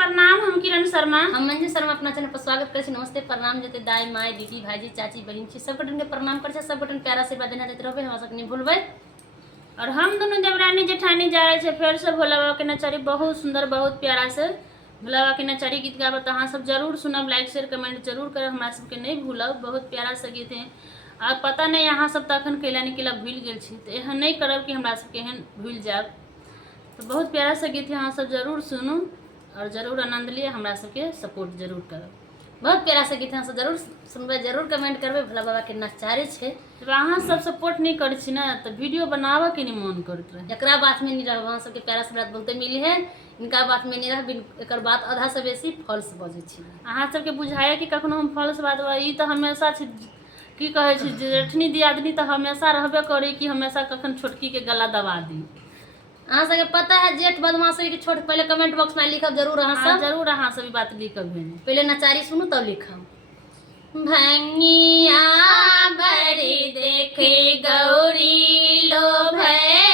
प्रणाम। हम किरण शर्मा, हम मंजू शर्मा अपना चैनल पर स्वागत करे छी। नमस्ते प्रणाम जते दाई माई दीदी भाईजी चाची बहन छी सब गठन के प्रणाम करे छी। सब गठन प्यारा से देना देते रहबे, हमरा सबके नहीं भूलबे। और हम दोनों देवरानी जेठानी जा रहे थे फिर से भोला बाबा के नचारी। बहुत सुंदर बहुत प्यारा से भोला बाबा के नचारी गीत गाबत अहाँ सब जरूर सुनब, लाइक शेयर कमेंट जरूर करब, हमरा सबके नहीं भूलब। बहुत प्यारा से गीत है और पता नहीं अहाँ सब तो अखन कैला निकला भूल गेल छी, तो एहन नहीं करब कि हमरा सबके एहन भूल जाब। तो बहुत प्यारा सा गीत है, अहाँ सब जरूर सुनू और जरूर आनंद लिए, हमरा सबके सपोर्ट जरूर करब। बहुत प्यारा से गीत है, जरूर सुनबे, जरूर कमेंट करबे। भोला बाबा के नचारी छे, जब अहाँ सब सपोर्ट नहीं कर छी ना तो वीडियो बनावे के नहीं मन करत रहे। एकरा बात में नहीं रह, वहां सबके प्यारा से बात बोलते मिली है, इनका बात में नहीं रह। एकर बात आधा से बेसी फॉल्स बजे छी। अहाँ सबके बुझाया कि कखनो हम फॉल्स बात ई तो हमेशा छी, की कहे छी जेठनी दियादनी तो हमेशा रहबे करी कि हमेशा कखन छोटकी के गला दबा दी। अहाँ सबके पता है जेठ बदमाशी की छोट, पहले कमेंट बॉक्स में लिखब जरूर। अहाँ सब जरूर अहाँ सब बात लिखब, पहले नचारी सुनू तब लिखब। भंगिया बड़ी देखे गौरी लो भय